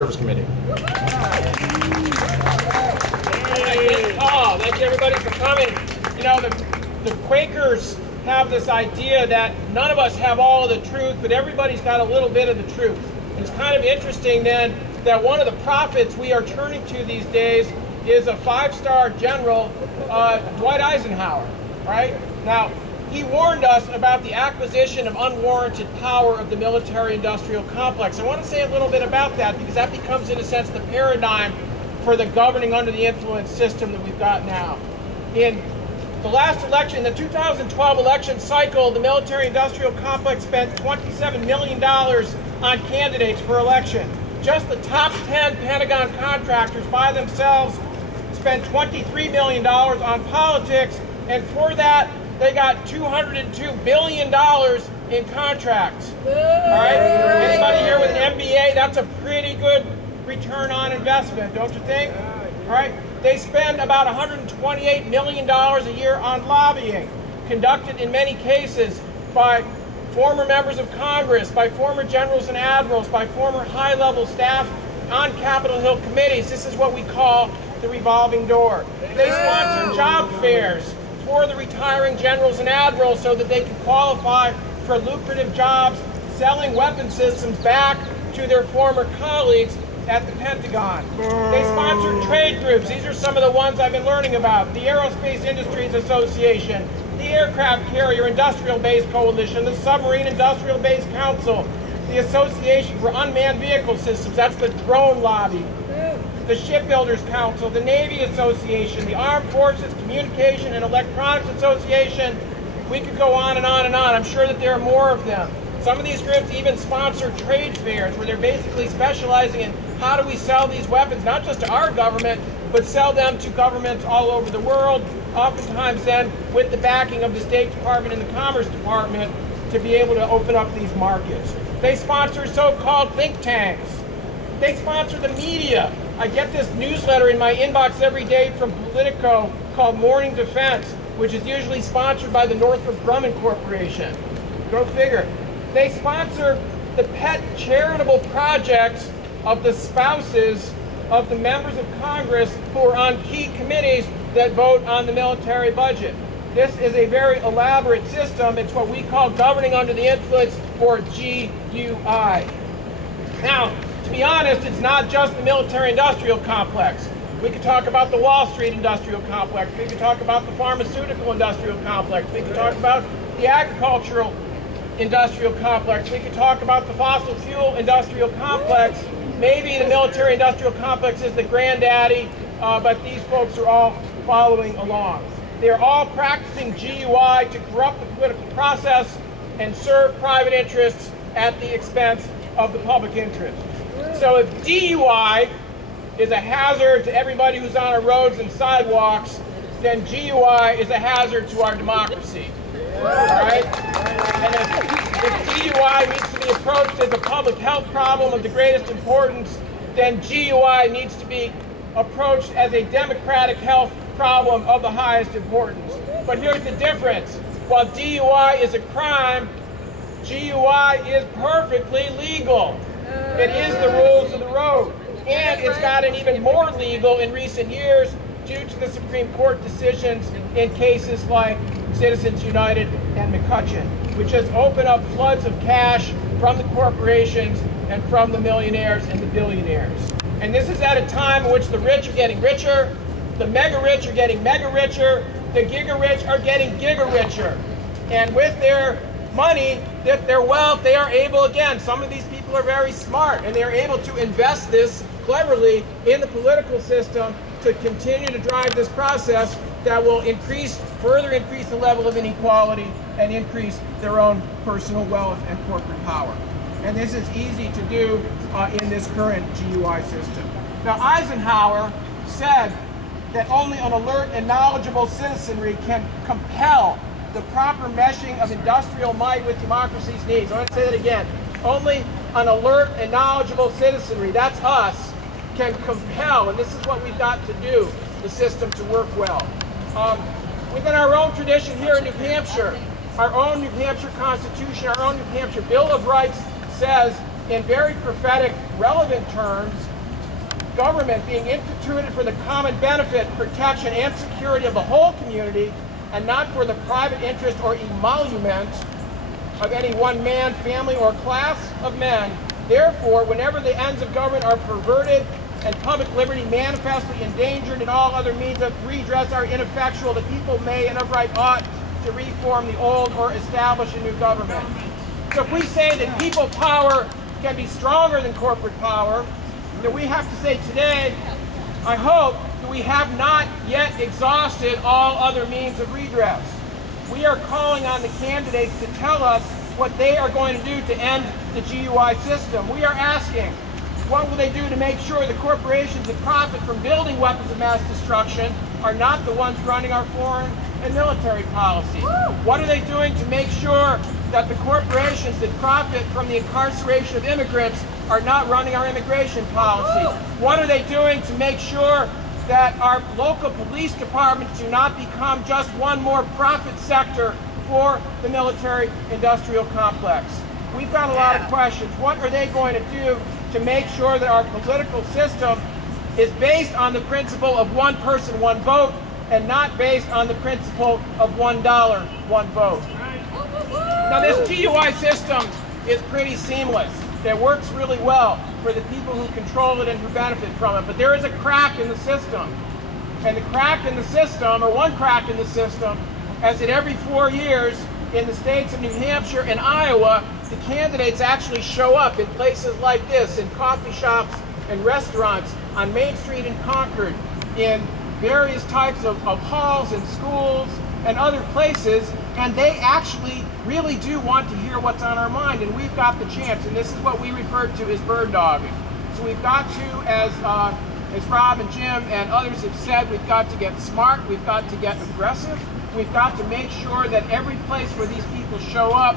Service Committee. Thank you everybody for coming. You know, the Quakers have this idea that none of us have all of the truth, but everybody's got a little bit of the truth. And it's kind of interesting then that one of the prophets we are turning to these days is a five-star general, Dwight Eisenhower, right? Now, he warned us about the acquisition of unwarranted power of the military-industrial complex. I want to say a little bit about that because that becomes, in a sense, the paradigm for the governing under the influence system that we've got now. In the last election, the 2012 election cycle, the military-industrial complex spent $27 million on candidates for election. Just the top 10 Pentagon contractors by themselves spent $23 million on politics, and for that, they got $202 billion in contracts. All right? Anybody here with an MBA? That's a pretty good return on investment, don't you think? All right? They spend about $128 million a year on lobbying, conducted in many cases by former members of Congress, by former generals and admirals, by former high-level staff on Capitol Hill committees. This is what we call the revolving door. They sponsor job fairs for the retiring generals and admirals so that they can qualify for lucrative jobs selling weapon systems back to their former colleagues at the Pentagon. They sponsor trade groups. These are some of the ones I've been learning about. The Aerospace Industries Association, the Aircraft Carrier Industrial Base Coalition, the Submarine Industrial Base Council, the Association for Unmanned Vehicle Systems, that's the drone lobby, the Shipbuilders Council, the Navy Association, the Armed Forces Communication and Electronics Association. We could go on and on and on. I'm sure that there are more of them. Some of these groups even sponsor trade fairs where they're basically specializing in how do we sell these weapons, not just to our government, but sell them to governments all over the world, oftentimes then with the backing of the State Department and the Commerce Department to be able to open up these markets. They sponsor so-called think tanks. They sponsor the media. I get this newsletter in my inbox every day from Politico called Morning Defense, which is usually sponsored by the Northrop Grumman Corporation. Go figure. They sponsor the pet charitable projects of the spouses of the members of Congress who are on key committees that vote on the military budget. This is a very elaborate system. It's what we call governing under the influence, or GUI. Now, to be honest, it's not just the military-industrial complex. We could talk about the Wall Street industrial complex. We could talk about the pharmaceutical industrial complex. We could talk about the agricultural industrial complex. We could talk about the fossil fuel industrial complex. Maybe the military-industrial complex is the granddaddy, but these folks are all following along. They're all practicing GUI to corrupt the political process and serve private interests at the expense of the public interest. So if DUI is a hazard to everybody who's on our roads and sidewalks, then GUI is a hazard to our democracy. All right? And if DUI needs to be approached as a public health problem of the greatest importance, then GUI needs to be approached as a democratic health problem of the highest importance. But here's the difference. While DUI is a crime, GUI is perfectly legal. It is the rules of the road. And it's gotten even more legal in recent years due to the Supreme Court decisions in cases like Citizens United and McCutcheon, which has opened up floods of cash from the corporations and from the millionaires and the billionaires. And this is at a time in which the rich are getting richer, the mega rich are getting mega richer, the giga rich are getting giga richer. And with their money, with their wealth, they are able, again, some of these people are very smart, and they are able to invest this cleverly in the political system to continue to drive this process that will further increase the level of inequality and increase their own personal wealth and corporate power. And this is easy to do in this current GUI system. Now, Eisenhower said that only an alert and knowledgeable citizenry can compel the proper meshing of industrial might with democracy's needs. I want to say that again. Only an alert and knowledgeable citizenry, that's us, can compel, and this is what we've got to do, the system to work well. Within our own tradition here in New Hampshire, our own New Hampshire Constitution, our own New Hampshire Bill of Rights says in very prophetic, relevant terms, government being instituted for the common benefit, protection, and security of the whole community, and not for the private interest or emolument of any one man, family, or class of men. Therefore, whenever the ends of government are perverted and public liberty manifestly endangered and all other means of redress are ineffectual, the people may and of right ought to reform the old or establish a new government. So if we say that people power can be stronger than corporate power, then we have to say today, I hope, that we have not yet exhausted all other means of redress. We are calling on the candidates to tell us what they are going to do to end the GUI system. We are asking, what will they do to make sure the corporations that profit from building weapons of mass destruction are not the ones running our foreign and military policy? What are they doing to make sure that the corporations that profit from the incarceration of immigrants are not running our immigration policy? What are they doing to make sure that our local police departments do not become just one more profit sector for the military-industrial complex? We've got a lot of questions. What are they going to do to make sure that our political system is based on the principle of one person, one vote, and not based on the principle of $1, one vote? Now, this GUI system is pretty seamless. It works really well for the people who control it and who benefit from it. But there is a crack in the system. And the crack in the system, or one crack in the system, is that every 4 years in the states of New Hampshire and Iowa, the candidates actually show up in places like this, in coffee shops and restaurants, on Main Street in Concord, in various types of halls and schools and other places, and they actually really do want to hear what's on our mind, and we've got the chance, and this is what we refer to as bird dogging. So we've got to, as Rob and Jim and others have said, we've got to get smart, we've got to get aggressive, we've got to make sure that every place where these people show up,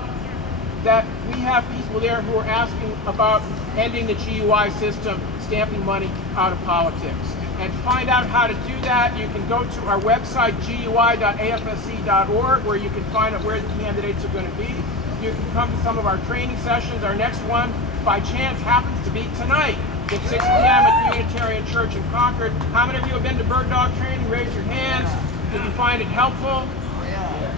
that we have people there who are asking about ending the GUI system, stamping money out of politics. And to find out how to do that, you can go to our website, gui.afsc.org, where you can find out where the candidates are going to be. You can come to some of our training sessions. Our next one, by chance, happens to be tonight at 6 p.m. at the Unitarian Church in Concord. How many of you have been to bird dog training? Raise your hands. Did you find it helpful?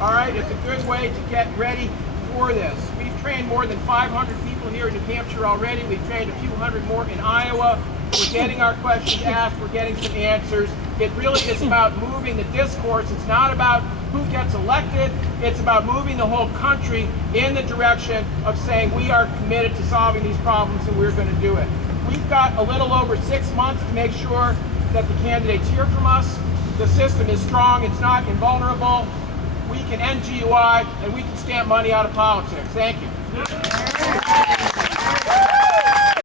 All right, it's a good way to get ready for this. We've trained more than 500 people here in New Hampshire already. We've trained a few hundred more in Iowa. We're getting our questions asked. We're getting some answers. It really is about moving the discourse. It's not about who gets elected. It's about moving the whole country in the direction of saying we are committed to solving these problems and we're going to do it. We've got a little over 6 months to make sure that the candidates hear from us. The system is strong. It's not invulnerable. We can end GUI and we can stamp money out of politics. Thank you.